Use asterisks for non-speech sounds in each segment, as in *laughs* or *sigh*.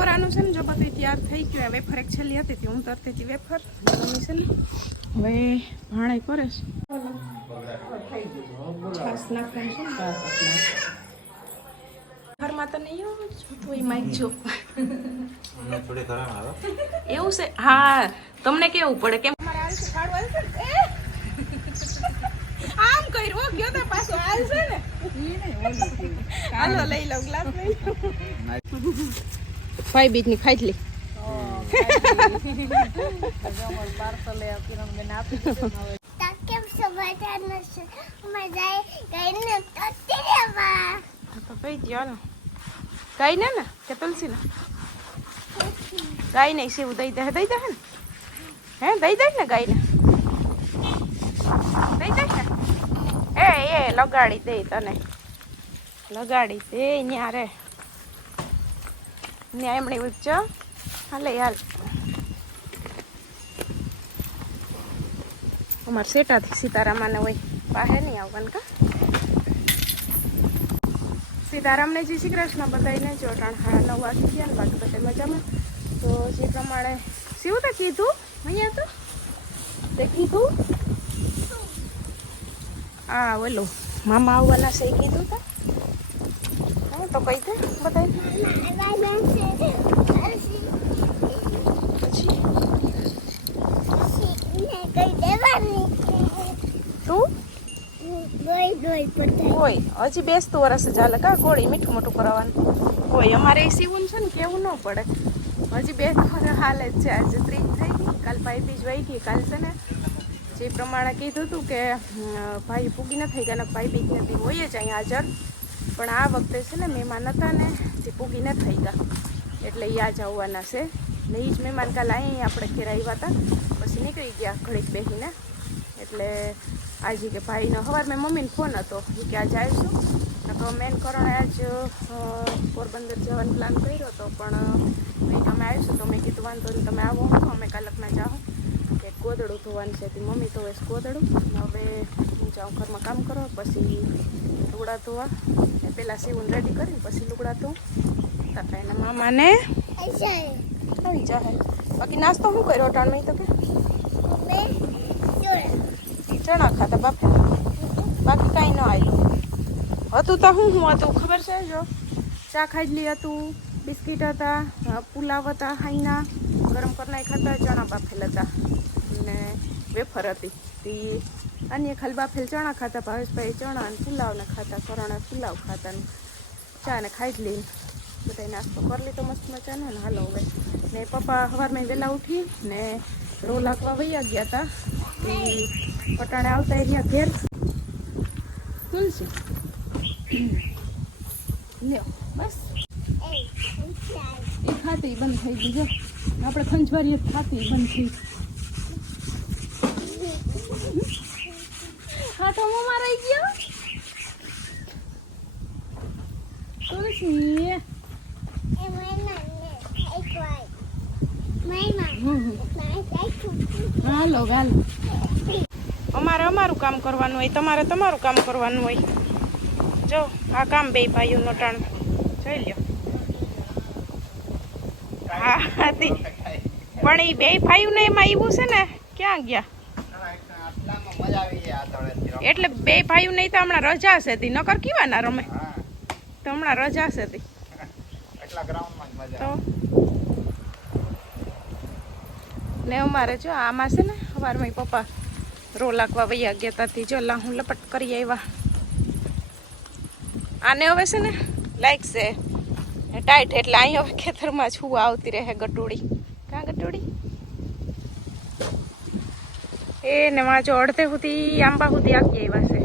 બપોરાનું છે ને જો બધું તૈયાર થઈ ગયું. વેફર એક છેલ્લી હતી હું તરતી હતી વેફર. મમ્મી છે ને હવે ભાણાઈ કરે છે. છાસ નાખવાનું છે ઘરમાં તો નહીં આવો છોટું એ માઇક જો. એવું છે? હા તમને કેવું પડે? કેમ? આમ કર્યું ગયો તો પાછો. હાલ છે ને? હાલો લઈ લઉં ગ્લાસ લઈ *laughs* ફાઈ બીજની ખાઈ લી. કેમ સમજતા નથી મજા ગઈને તો રહેવા તો કઈ દો ને ગાય ને ને કે તુલસી ને ગાય નહીં સેવું દઈ દે દઈ દે ને હે દઈ દે ને ગાય ને દઈ દે ને એ એ, લગાડી દે તને. લગાડી દે ન્યા ન્યા એમણે ઉચ્ચ હાલે, હાલ. અમારા સેટાથી સીતારામાને હોય. પાસે નહીં આવવાનું કા? સીતારામને જય શ્રી કૃષ્ણ બધાને જો હા નવ વાગી ગયા ને બાકી બધા મજામાં. તો જે પ્રમાણે શું તે કીધું, અહીંયા તો? તે કીધું? આ ઓલો. મામા આવવાના છે કીધું તા? તો કહી દે હોય હજી બેસતું વરસ ચાલે કા ગોળી મીઠું મોટું કરવાનું હોય અમારે એ સીવું છે ને, કેવું ન પડે. હજી બે ત્રણ હાલે જ છે. આજે ત્રીજ થઈ ગઈ. કાલ પાઇપી બીજ વહી ગઈ. કાલ છે ને, જે પ્રમાણે કીધું હતું કે ભાઈ પૂગી ન થઈ ગયા ભાઈ બીજ નથી. હોય જ અહીંયા હાજર. પણ આ વખતે છે ને મહેમાન હતા ને તે પૂગી ન થઈ ગયા. એટલે એ આજ આવવાના છે. ને એ જ મહેમાન કાલ અહીં આપણે ઘેર આવ્યા હતા. પછી નીકળી ગયા ઘડીક બેસીને એટલે આજે કે ભાઈનો સવાર મેં મમ્મીને ફોન હતો. એ કે આજે આવીશું. તો મેન કરણે આજ પોરબંદર જવાનો પ્લાન કર્યો હતો. પણ અમે આવીશું તો મેં કીધું વાંધો નહીં, તમે આવો, અમે કાલકના જાઓ. કે ધોવાની છે. તે મમ્મી તો વેસ કોદડું હવે હું જાઉં ઘરમાં કામ કરો પછી લુગડા ધોવા. ને પહેલાં સીવું રેડી કરી પછી લુગડા ધોઉં. તાતા એના મામાને આવી જાય બાકી નાસ્તો શું કર્યો અટાણમાં તો કે? ચણા ખાતા બાપે. બાકી કાંઈ ન આવ્યું હતું તો શું શું હતું, ખબર છે જો? ચા ખાઈ હતું, બિસ્કિટ હતા, પુલાવ હતા હાઈના ગરમ કરનાય ખાતા ચણા બાફેલ હતા. ને વેફર હતી. તે અન્ય ખાલી બાફેલ ચણા ખાતા ભાવેશભાઈ ચણા અને પુલાવ ને ખાતા કરણા પુલાવ ખાતા ચા ને ખાઈ જ લઈને બધા નાસ્તો કરી લીધો મસ્ત મજાનો. ને હાલો હવે ને પપ્પા સવારમાં વહેલા ઉઠી ને રોલ હાંકવા વૈયા ગયા હતા. એ પટાણે આવતા રહ્યા ઘેર. તુલસી લ્યો બસ. એ ખાતી બંધ થઈ ગઈ જો. આપણે ખંજવારી ખાતી બંધ થઈ હાટો મોમાં રહી ગયો? તુલસી. હાલો હાલો. અમારે અમારું કામ કરવાનું હોય, તમારે તમારું કામ કરવાનું હોય. જો, આ કામ બે ભાઈઓનો ટાણ જોઈ લ્યો. હા પણ એ બે ભાઈઓને એમાં આવ્યું છે ને, ક્યાં ગયા? એટલે બે ભાઈઓ નહીં તો હમણાં રજા છે તી. નકર કેવાના રમે? તો હમણાં રજા છે તી. તો? ને અમારે જો આમાં છે ને સવારમાં પપ્પા રો લાગવા વૈયા ગયા ત્યાંથી જો લા હું લપટ કરી આવ્યા. આને હવે છે ને લાઈક છે. ટાઈટ એટલે અહીં હવે ખેતરમાં છું આવતી રહે ગટોડી કાં ગટોડી એ ને જો અડધે સુધી આંબા સુધી આપી આવ્યા છે.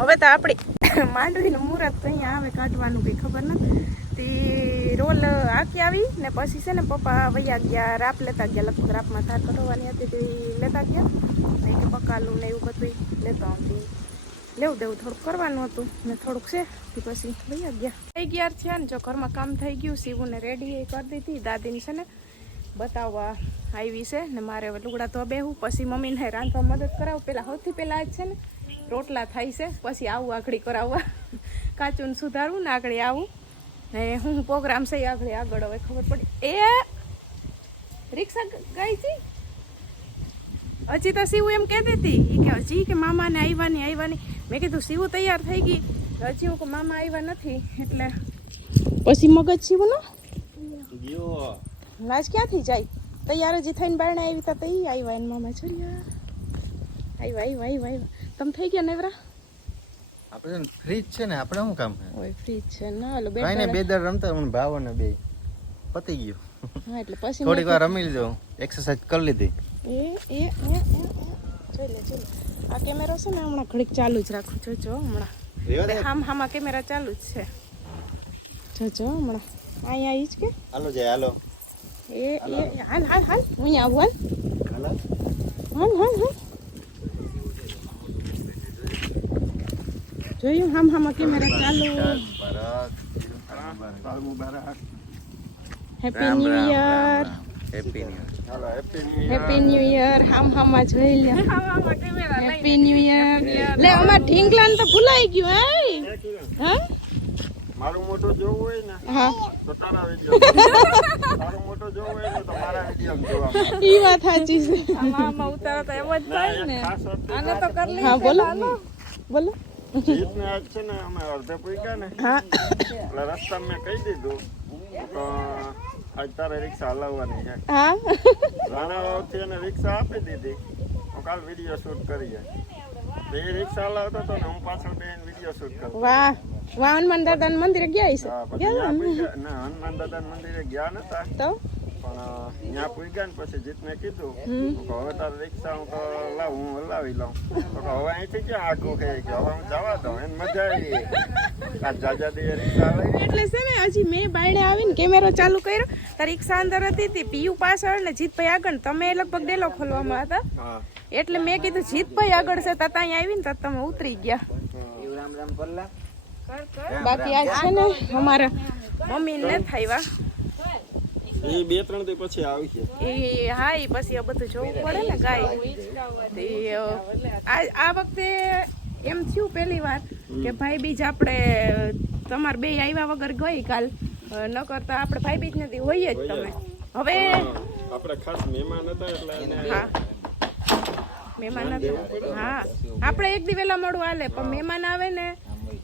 હવે તો આપણી માંડવીનું મુહૂર્ત અહીંયા આવે કાઢવાનું કંઈ ખબર નથી તે રોલ આખી આવી ને પછી છે ને પપ્પા વૈયા ગયા, રાપ લેતા ગયા, લગભગ રાપમાં ધાર કઢવાની હતી તે લેતા ગયા. ને પકાલું ને એવું બધું લેતા આવતી. લેવું દેવું થોડુંક કરવાનું હતું. ને થોડુંક છે પછી લઈ ગયા થઈ ગયા થયા ને, જો ઘરમાં કામ થઈ ગયું સીવું ને રેડી કરી દીધી. દાદીની છે ને, બતાવવા આવી છે ને, મારે હવે લુગડા તો બેહું, પછી મમ્મીને રાંધવા મદદ કરાવું. પહેલાં સૌથી પહેલાં જ છે ને, રોટલા થાય છે, પછી આવું આગળ કરાવવા. કાચું સુધારવું ને આગળ આવું. ને હું પ્રોગ્રામ છે આગળ આગળ હવે ખબર પડી. એ રિક્ષા ગઈ હતી હજી તો શિવ એમ કહેતી હતી. કે હજી કે મામાને આવ્વાની આવ્વાની મેં કીધું શિવ તૈયાર થઈ ગઈ. હજી હું કે મામા આવ્યા નથી એટલે પછી મગજ શિવનો? ગયો. નાચ ક્યાંથી જાય? તૈયાર હજી થઈને બારણે આવી તા તઈ આવ્યા એને મામા છોરિયા આવ્યા આવ્યા આવ્યા આવ્યા. તમે થઈ ગયા નેવરા? આપણે ફ્રીજ છે ને આપણે શું કામ છે? ઓય ફ્રીજ છે. ના હાલો કાંઈ ને બે દર રમતા હું ભાવ ને બે. પતી ગયું. હા એટલે પછી થોડીક વાર રમી લીધો. એક્સરસાઇઝ કરી લીધી. એ એ એ એ, એ. જોઈ લે જોઈ લે. આ કેમેરો છે ને હમણાં ઘડીક ચાલુ જ રાખું જોજો હમણાં. રેવા દે હામ હામાં કેમેરા ચાલુ જ છે. જોજો હમણાં. અહીંયા ઈ જ કે? હાલો જાય હાલો. એ એ હાલ. હાલ હાલ હું અહીંયા આવું હાલો. હાલ. હાલ હાલ હાલ. જોયું? હામ હામાં કેમેરા ચાલુ. Happy new year happy new happy new year હામ હામાં જોઈ *laughs* લે હેપી ન્યુ યર લે અમાર ઢીંગલાન તો ભૂલાઈ ગયું હે હા? મારું મોટું જોવું હોય ને હા. તો તારા વિડિયો તારું મોટો જોવું હોય ને તો મારા વિડિયો જોવા. ઈ વાત સાચી છે. હા બોલો. બોલો. જીતને આજ છે ને અમે અડધે પૂગ્યા ને. હા. એટલે રસ્તા મેં કહી દીધું તો આજ તારે રિક્ષા હલાવવાની છે. હા? રાણાવાવથી એને રિક્ષા આપી દીધી. હું કાલ વીડિયો શૂટ કરીએ બે રિક્ષા હલાવતો તો ને હું પાછળ બેન વીડિયો શૂટ કરતો વાહ. વાહ હનુમાન દાદા મંદિરે ગયા છે ગયા ને? ના હનુમાન દાદા મંદિરે ગયા નતા. તો? પણ ત્યાં પૂગ્યા ને પછી જીતને કીધું. હમ. તો કે હવે તારે રિક્ષા હું લાવ હું હલાવી લઉં. તો હવે અહીંથી ક્યાં આગું કે હવે હું જવા દઉં એને મજા આવી. આ જાજા દે રિક્ષા હલાવી એટલે છે ને હજી મેં બાયણે આવીને કેમેરો ચાલુ કર્યો. તો રિક્ષા અંદર હતી તે પીયુ પાછળ ને જીતભાઈ આગળ તમે લગભગ ડેલો ખોલવામાં હતા. એટલે મેં કીધું જીતભાઈ આગળ છે તતા અહીંયા આવીને તો તમે ઉતરી ગયા. રામ રામ બાકી આજ છે ને અમારા મમ્મી ને થાયવા એ બે ત્રણ દી પછી આવશે એ હા એ પછી આ બધું જોવું પડે ને ગાય. આ આ વખતે એમ થયું પહેલી વાર કે ભાઈ બીજ આપણે તમાર બે આવ્યા વગર ગઈ કાલ. ન કરતા આપણે ભાઈ બીજ નથી હોઈએ જ તમે. હવે આપણે ખાસ મહેમાન હતા એટલે હા. મહેમાન હતા. હા. આપણે એક દી વહેલા મોડું હાલે પણ મહેમાન આવે ને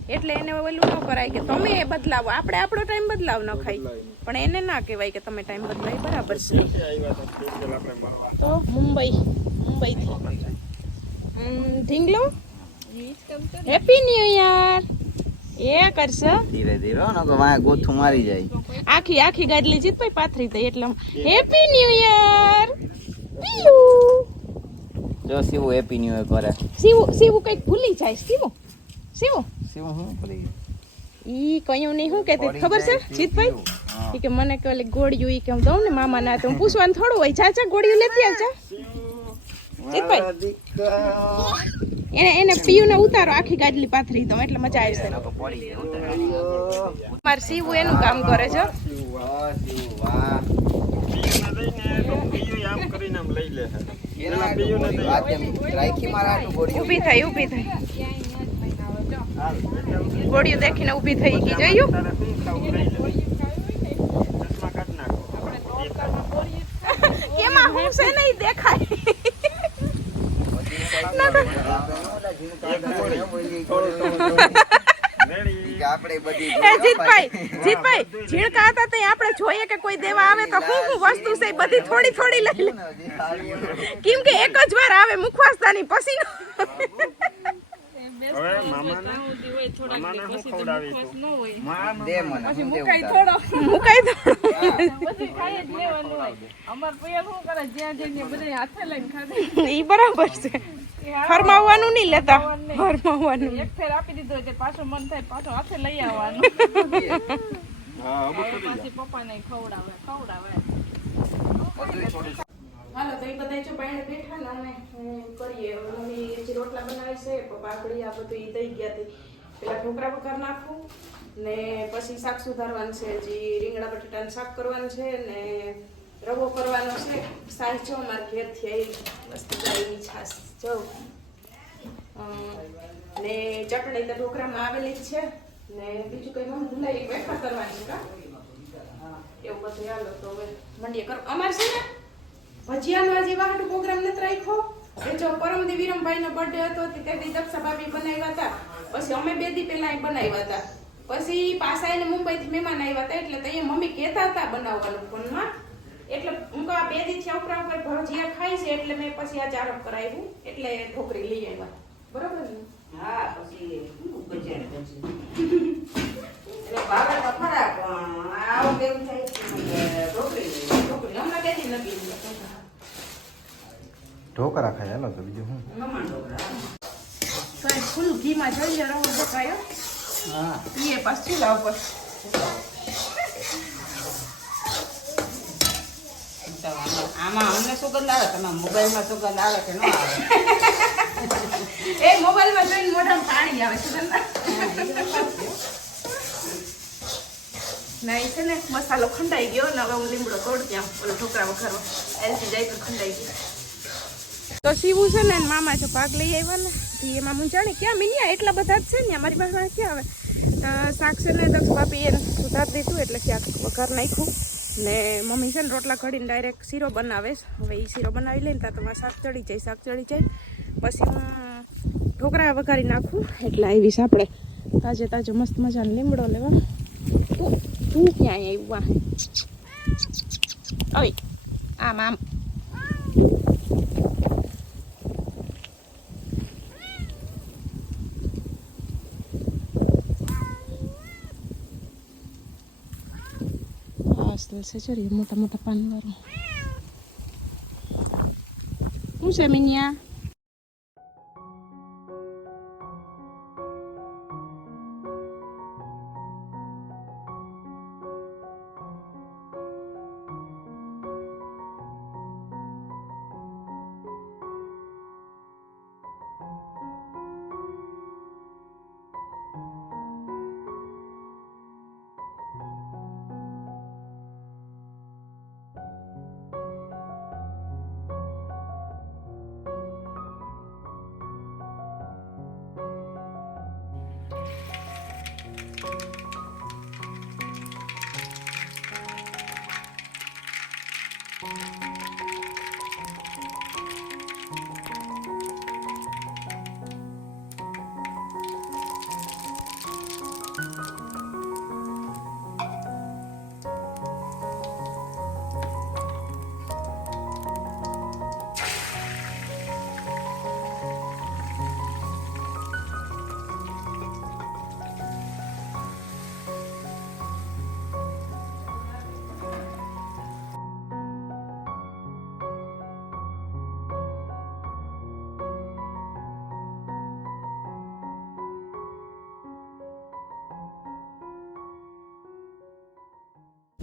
એટલે એને ઓલું ન કરાય કે તમે એ બદલાવો. આપણે આપણો ટાઈમ બદલાવ ન ખાય. પણ એને ના કહેવાય કે તમે ટાઈમ બદલાય. બરાબર છે. તો મુંબઈ. મુંબઈથી. ઢીંગલો? હેપી ન્યુ યર એ કરશે. ધીરે ધીરે ન તો વાંહે ગોથું મારી જાય. આખી આખી ગાડલી જીતભાઈ પાથરી થઈ એટલે હેપી ન્યુ યર પીયુ. જો શિવ હેપી ન્યુ યર કરે. શિવ શિવ કંઈક ભૂલી જાય શિવ. શિવ. શિવ હું ભૂલી ઈ કયું નહીં શું કહેતી ખબર છે જીતભાઈ? ઈ કે મને કે ઓલી ગોળીઓ ઈ કે હું દઉં ને મામા ના તો હું પૂછવાનું થોડું હોય. ચા ચા ગોળીઓ લેતી આવજા જીતભાઈ? એને એને પીયું ને ઉતારો આખી ગાડલી પાથરી દઉં એટલે મજા આવશે માર શિવ એનું કામ કરે છે. ઊભી દઈને તો પીયુ આમ કરીને આમ લઈ લે. છે પેલા પીયુને દઈ ઊભી થઈ ઊભી થઈ. ગોળીઓ દેખીને ઊભી થઈ ગઈ. જોયું? એમાં હું છે નહીં દેખાય. જીતભાઈ હતા તે આપણે જોઈએ કે કોઈ દેવા આવે તો હું હું વસ્તુ છે બધી થોડી થોડી લઈ લે. કેમ કે એક જ વાર આવે મુખવાસ્તાની પછી. હવે મામાને મામાને શું ખવડાવી તું? દે મને હું દેવું મુકાઈ દો. ઈ બરાબર છે. ફરમાવવાનું નહીં લેતા. ફરમાવવાનું હા પપ્પાને ખવડાવે જા. હાલો, તો એ બધા જો પાણી બેઠા ને અમે કરીએ. મમ્મી જે રોટલા બનાવે છે પાપડી આ બધું એ દઈ ગયા હતી પેલા ઢોકળા વઘાર નાખું ને પછી શાક સુધારવાનું છે. જે રીંગણા બટાટાનું શાક કરવાનું છે ને રવો કરવાનો છે. સાસ જો મારા ઘેરથી આવી મસ્ત ગાયની છાશ. જો. ને ચટણી તો ઢોકરામાં આવેલી જ છે. ને બીજું કંઈ મને ભૂલાઈ વેફર કરવાની કા? એવું બધું હાલો, તો હવે મંડીએ કર. અમારે છે ને ભજીયાનો આજે વાહટું પ્રોગ્રામ નથી રાખ્યો. એ જો પરમદી વિરમભાઈનો બર્થડે હતો તે તે દી દક્ષા ભાભી બનાવ્યા હતા. પછી અમે બે દી પહેલા બનાવ્યા હતા. પછી પાછા એને મુંબઈથી મહેમાન આવ્યા હતા એટલે તો અહીંયા મમ્મી કહેતા હતા બનાવવાનું ફોનમાં. એટલે હું કહું બે દી થયા ઉપરા ઉપર ભજીયા ખાય છે? એટલે મેં પછી આ ચારક કરાવ્યું એટલે ઢોકરી લઈ આવ્યા. બરોબર ને? હા પછી ભજીયા? એટલે ભાવે તો ખરા પણ આવું કેવું થાય છે કે ઢોકરી હમણાં દી નથી. ઢોકળા ખાય હાલો તો બીજું શું? ફૂલ ઘીમાં જઈએ રહો બકાયો હા. એ પાછું આમાં- આમાં અમને સુગંધ આવે? તમારા મોબાઈલમાં સુગંધ આવે કે ન આવે? *laughs* એ મોબાઈલમાં જોઈને મોઢામાં પાણી આવે છે *laughs* નહીં છે ને મસાલો ખંડાઈ ગયો ને હવે હું લીમડો તોડ ત્યાં ઢોકરા વખારો એલસી જાય તો ખંડાઈ ગયો તો સીવું છે ને મામા જો ભાગ લઈ આવ્યા ને, તો એમાં જાણે ક્યાં મિન્યા? એટલા બધા જ છે ને અમારી પાસે ક્યાં આવે? શાક છે ને, દક્ષ બાપી એને સુધાર દીધું એટલે ક્યાંક વઘાર નાખ્યું. ને મમ્મી છે ને રોટલા ઘડીને ડાયરેક્ટ શીરો બનાવે હવે એ શીરો બનાવી લઈને ત્યાં તમારે શાક ચડી જાય, શાક ચડી જાય. પછી હું ઢોકરા વઘારી નાખું. એટલે આવીશ આપણે. તાજે તાજો મસ્ત મજાનો લીમડો લેવા તું તું આવ્યું આવ્યા? ઓય આમ આમ અસલ છે ચરી મોટા મોટા પાન વાળો શું છે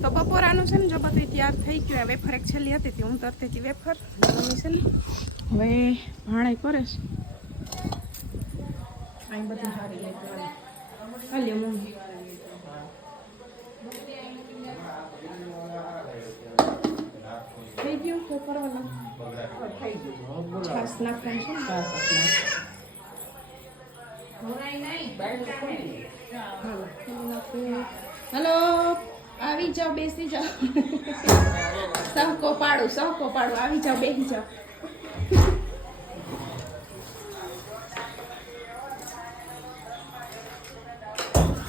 તો બપોરાનું છે ને જો બધું તૈયાર થઈ ગયું. વેફર એક છેલ્લી હતી તે હું તરતી હતી વેફર મમ્મી છે ને હવે ભાણે કરે છે. અહીં બધું સારી હાલ્યો મમ્મી. થઈ ગયું? તો કરવાનું. થઈ ગયું. છાસ નાખવાનું છે ને. હલો આવી જાઓ, બેસી જાઓ. સહકો પાડો સહકો પાડો આવી જાઓ, બેસી જાઓ.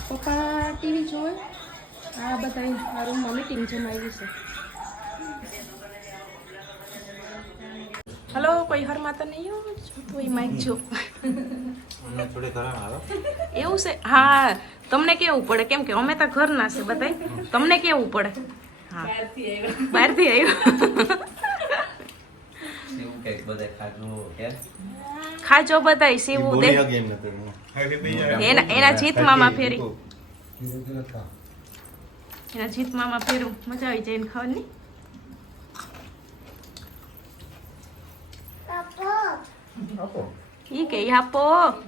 પપ્પા, ટીવી જોવે? આ બધા મારું રૂમમાં ટીમ જમાવી છે. હલો કોઈ હર તો નહીં હો જોતું માઇક જો. ખરાબ આવે. એવું છે? હા તમને કેવું પડે? કેમ કે અમે તો ઘરના છે બધાય. તમને કેવું પડે? હા. બહારથી આવ્યું. ખાજો બધાય સીવું દે. એના એના જીતમામાં ફેરી. એના જીતમામાં ફેરું. મજા આવી જાય ખાવાની. આપો ઈ કે ઈ આપો આવી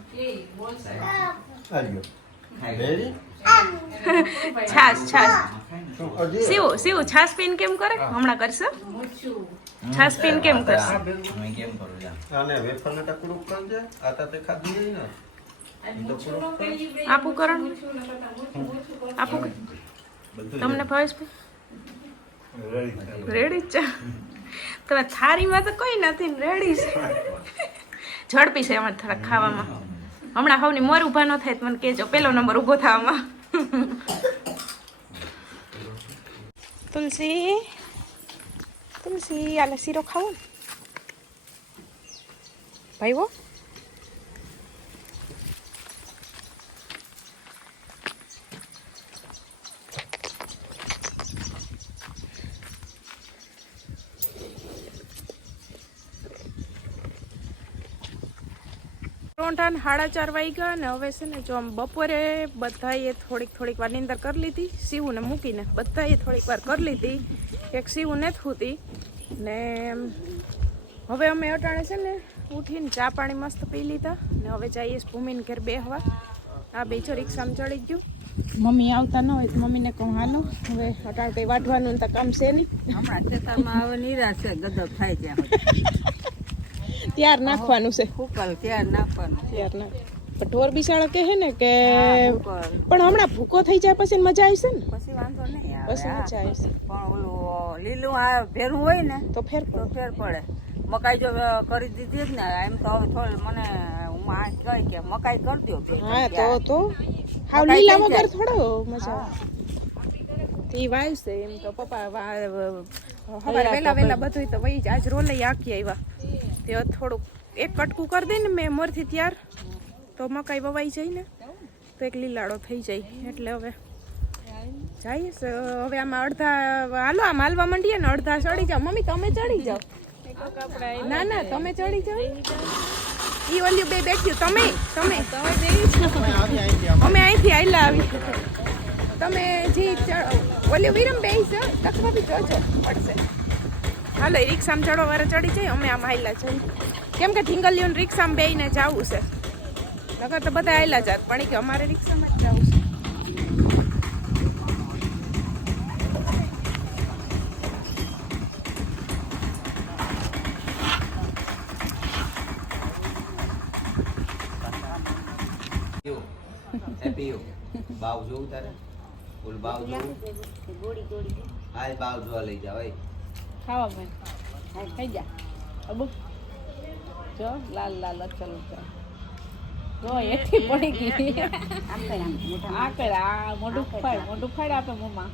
ગયો રેડી છાસ છાસ શિવ શિવ છાસ પીન કેમ કરે? હમણાં કરશે? છાસ પીન કેમ કરશે? કેમ કરું જા આને વેફરને ટકડું કરજે આ તાતે તે ખાધી ને. આપું કરણ. આપું તમને ભાવેશભાઈ રેડી જ છે. *laughs* તમે થારીમાં તો કોઈ નથી રેડી છે. ઝડપી છે અમારે થોડા ખાવામાં. હમણાં હવની મોર ઊભા ન થાય મને કહેજો, પેલો નંબર ઊભો થવામાં. તુલસી તુલસી આલે શીરો ખાવો ભાઈ રોંઢાને સાડા ચાર વાગ્યા ને હવે છે ને જો આમ બપોરે બધાએ થોડીક થોડીક વાર નીંદર કરી લીધી, સીવુંને મૂકીને બધાએ થોડીક વાર કરી લીધી, એક સીવું નથી હોતી. ને હવે અમે અટાણે છે ને ઉઠીને ચા પાણી મસ્ત પી લીધા ને હવે જઈએ ભૂમિને ઘેર બેહવા. આ બે જો રિક્ષામાં ચડી ગયું. મમ્મી આવતા ન હોય તો મમ્મીને કહું, હાલો, હવે અટાણે કંઈ વાઢવાનું તો કામ છે નહીં. હમણાં ખેતરમાં હવે નિરાશ છે ગદબ થાય ત્યાં. ત્યાર નાખવાનું છે. ફૂકલ ત્યાર નાખવાનું ત્યાર નાખ પણ ઢોર બિસાડો કહે ને કે પણ હમણાં ભૂકો થઈ જાય પછી મજા આવશે ને? પછી વાંધો નહીં આવે પછી. મજા આવશે. પણ ઓલું લીલું આ ભેરું હોય ને તો ફેર તો ફેર પડે. મકાઈ જો કરી દીધી જ ને એમ તો હવે થોડી મને હું આ કહી કે મકાઈ કરી દો હા તો તો હાવ લીલા વગર થોડો મજા આવે. એ વાવશે એમ તો પપ્પા વા- હવે વેલા વેલા બધું તો વહી આજ રોલે આખી આવ્યા તે થોડુંક એક કટકું કરી દઈને મેં મોરથી ત્યાર તો મકાઈ વવાઈ જાય ને, તો એક લીલાડો થઈ જાય. એટલે હવે જઈએ હવે આમાં અડધા, હાલો આમ હાલવા માંડીએ ને અડધા ચડી જાઓ. મમ્મી, તમે ચડી જાઓ. ના ના, તમે ચડી જાઓ. ઈ ઓલ્યું બે બેઠ્યું. તમે તમે. અમે અહીંથી આયલા આવી તમે જે ઓલ્યું વિરમ બે છે, તકવા બી જોજો. પડશે. હાલો એ રિક્ષામાં ચડો વારે ચડી જાય અમે આમ આયલા જઈએ કેમ કે ઢીંગલીઓને રિક્ષામાં બેહીને જવું છે. નકર તો બધા આયલા જાત પણ કે અમારે રિક્ષામાં જ જવું છે. બાવ જોવું તારે? ફૂલ બાવ જોવું હાલ બાવ જોવા લઈ જાવ ભાઈ. ખાવા મેં ખાઈ જા. અબુ. જો લાલ લાલ અચલ અચલ. જો એથી પડી ગઈ. આ કર આ મોઢું ખાય મોઢું ખાય આપે મમ્મા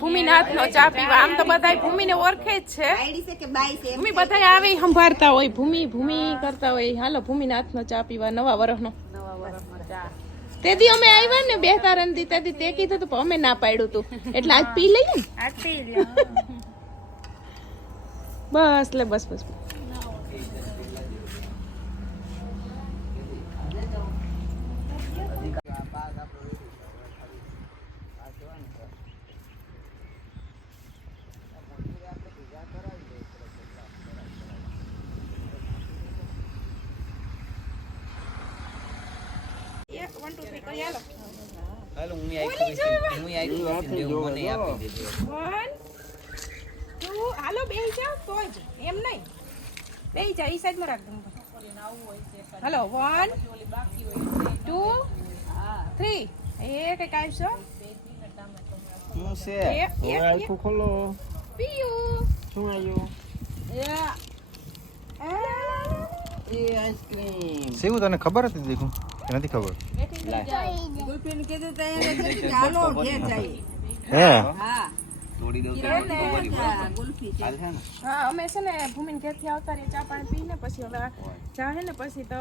ભૂમિનાથ નો ચા પીવા. આમ તો બધાય ભૂમિને ઓળખે જ છે. ભૂમિ બધાય આવે સંભાળતા હોય. ભૂમિ ભૂમિ કરતા હોય. હાલો ભૂમિનાથ નો ચા પીવા. નવા વર્ષનો નવા વર્ષમાં ચા. તેથી અમે આવ્યા ને બે તારણથી તેથી તે કીધું તું પણ અમે ના પાડ્યું તું. એટલે આજ પી લઈએ ને? આ પી બસ લે બસ બસ. હાલો હું આવી હું આવી મને આપી દેજો. વન ટુ હાલો બે જાઓ તો જ એમ નહીં. બે જા ઈ સાઈડમાં રાખ દઉં હાલો વન ટુ થ્રી. એ કઈ કાંઈ છો શું છે? એક હવે આખું ખોલો. પીયું. શું આવ્યું? એ આઈસ્ક્રીમ. શિવ તને ખબર હતી દેખું કે નથી ખબર. હે? હા તોડી દઉં તો આ ગુલ્ફી છે હાલ છે ને હા. અમે છે ને ભૂમિને ઘેરથી આવતા રહીએ ચા પાણી પીને પછી હવે ચા ને પછી તો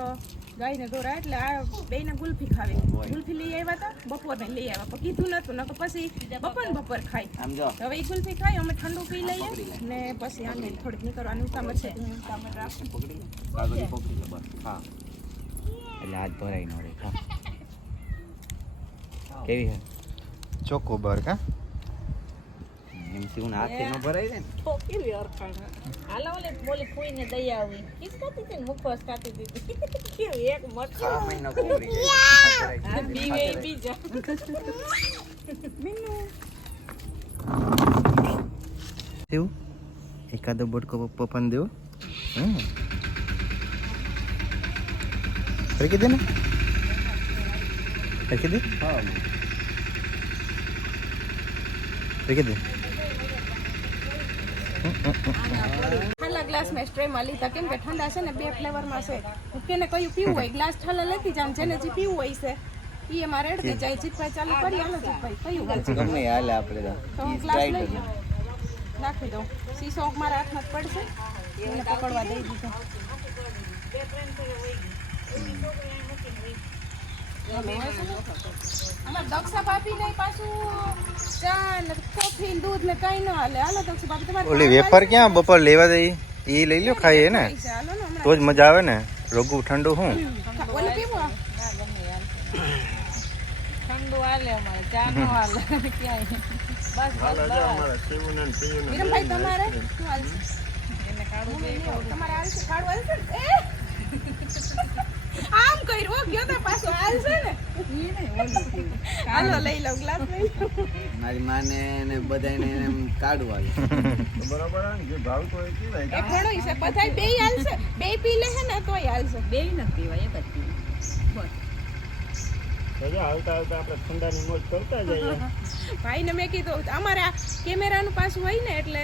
ગાયને દોરા એટલે આ બેયને ગુલ્ફી ખાવી. ગુલ્ફી લઈ આવ્યા હતા બપોરને લઈ આવ્યા પણ કીધું નતું નકર પછી બપોર બપોર ખાય હવે એ ગુલ્ફી ખાઈ અમે ઠંડુ પી લઈએ ને પછી આને થોડીક નીકળવાની ઉતામળ છે. ઉતામળ પકડી હા. એટલે હાથ ભરાઈ ન રહે. હા. કેવી છે? ચોખ્ખું બર કા? એમ હું હાથે ન ભરાય ને? ઠોકેલી અરખાણ. હાલો ઓલે બોલી ફૂઈને દઈ આવી. ખિસકાતી હતી ને મુખવાસ કાતી દીધી કેવી એક ખાવા મહિનો કોરી આ બીવે બીજા. મિનુ. એવું એકાદો બટકો પપ્પાને દેવો હમ. ફરકી દે ને ફરકી દે ફરકી દે ઠંડા ગ્લાસમાં સ્ટ્રેમાં લીધા. કેમ કે ઠંડા છે ને બે ફ્લેવરમાં છે. કેને કયું પીવું હોય? ગ્લાસ ઠાલા લેતી જામ જેને જે પીવું હોય છે ઈ એમાં રેડ જાય. જીતભાઈ ચાલુ કરી હાલો જીતભાઈ. કયું હોય ગમે હાલે આપણે તો. હું ગ્લાસ લઈ લઉં. નાખી દઉં. શીશો મારા હાથમાં જ પડશે. એને પકડવા દઈ દીધો. અમારે દક્ષા ભાભી ને પાછું. ચા ને કોફી ને દૂધ ને કઈ ન હાલે. હાલો દક્ષા ભાભી તમારે ઓલી વેફર ક્યાં? બપોર લેવા જઈ એ લઈ લ્યો ખાઈએ ને. પૈસા હાલો ને હમણાં. તો જ મજા આવે ને. રોગું ઠંડુ શું ઓલું પીવું આ? ઠંડુ હાલે અમારે. ચા નો હાલે. ક્યાંય. બસ બસ હાલો જો બસ. અમારે શિવને ને પિયુને વિરમભાઈ તમારે? શું હાલશે? એને કાઢું દે તમારે હાલશે? ખાડું હાલશે ને? એ! આમ કર્યું ગયો તો પાછો હાલશે ને. હાલો લઈ લઉં ગ્લાસ લઈ મારી માને ને બધાને એમ કાઢવા બરાબર જે ભાવતો હોય એ પીવાય એ ઘણો છે બધાય બેય હાલશે બે પી લે છે ને તોય હાલશે બેય નથી પીવાય એક જ પીવાય તો જો હાલતા હાલતા આપણે ઠંડાની મોજ કરતા જઈએ. ભાઈને મેં કીધું અમારે આ કેમેરાનું પાછું હોય ને એટલે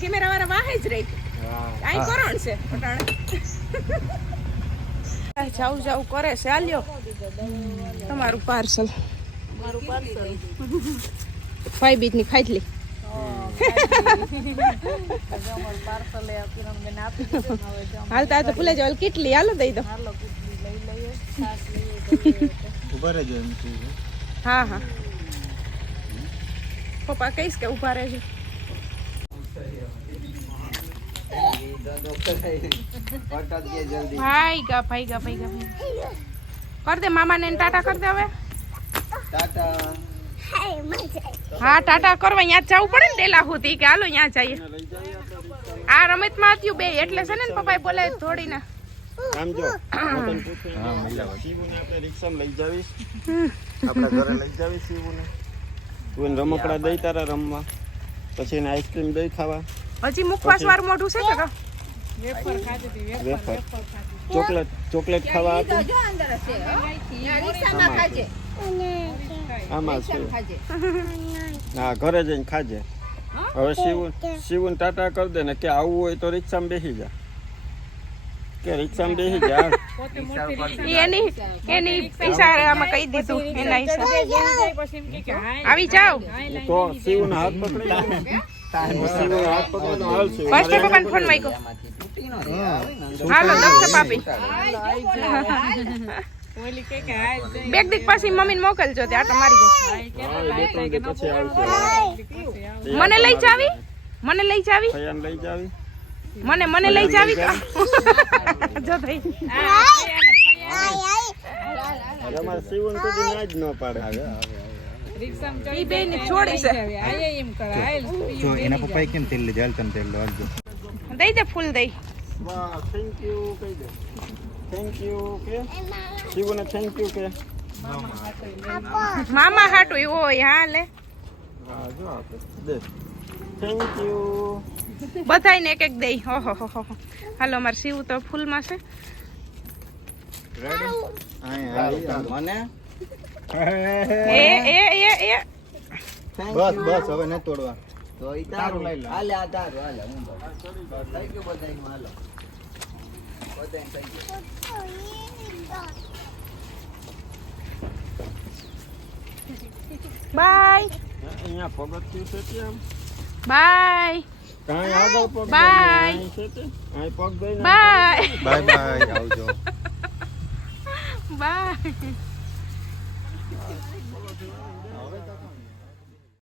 કેમેરા વાળા વાહે જ રહી. આઈ કરણ છે પટાણે. જાવું જાવું કરે છે. આલ્યો. તમારું પાર્સલ. ફાઈ બીજની ખાઈ લી અમારું પાર્સલ એ કિરણબેન આપી દીધું ને હવે જો અમે હાલતા તો ભૂલે જાવ કેટલી હાલો દઈ દો. ઊભા રહેજો હા હા. પપ્પા કહીશ કે ઊભા રહેજો. ભાઈ ગા ભાઈ ગા ભાઈ ગા. ભાઈ કર દે મામા ને ટાટા કર દે હવે. ટાટા હાય મજા હા ટાટા કરવા અહીંયા જવું પડે ને ડેલા સુધી કે હાલો અહીંયા જઈએ. આ રમતમાં હતું બે એટલે છે ને પપ્પાએ બોલાય થોડીને આમ જો હું તને આપણે રિક્ષામાં લઈ જાવીશ. આપણા ઘરે લઈ જાવીશ શિવને. તું એને રમકડા દઈ તારા રમવા. પછી એને આઈસ્ક્રીમ દઈ ખાવા. હજી મુખવાસ વાર મોઢું છે કે વેફર ચોકલેટ ચોકલેટ ખાવા આપી આમાં હા ઘરે જઈને ખાજે. હવે શિવું શિવું ટાટા કરી દે ને કે આવવું હોય તો રિક્ષામાં બેસી જા. કે રિક્ષામાં બેસી જા. એની એની પૈસા આમાં કહી દીધું એના હિસાબે. જાય પછી એમ કે કે હાય આવી જાઓ. તો શિવનો હાથ પકડી ફર્સ્ટ ફોન જાય હાલો દક્ષ પાપી. બેગ દીક પાછી મમ્મીને મોકલજો તે આટો મારી જાય. મને લઈ જાવી? મને લઈ જાવી? લઈ જાવી. મને મને લઈ જાવી જો થઈ અમારે શિવન સુધી ના જ ન પાડે. રિક્ષામાં ચડી બે ને છોડી છે. આયે એમ કરે. હાલ જો એના પપ્પાએ કેમ તેલ લીધું? હાલ તેલ લો હાલજો દઈ દે ફૂલ દઈ. વાહ થેન્ક યુ કહી દે. થેન્ક યુ કે? શિવને થેન્ક યુ કે? મામા હાટું એવું હોય હા લે જો દે. થેન્ક યુ બધાયને એક એક દઈ ઓહો હો હો હો. હાલો મારે સીવું તો ફૂલમાં છે. એ એ એ એ. બસ બસ હવે ન તોડવા બાય બાય કાંઈ આગળ પગ તે? અહીં પગ બાય બાય બાય આવજો. બાય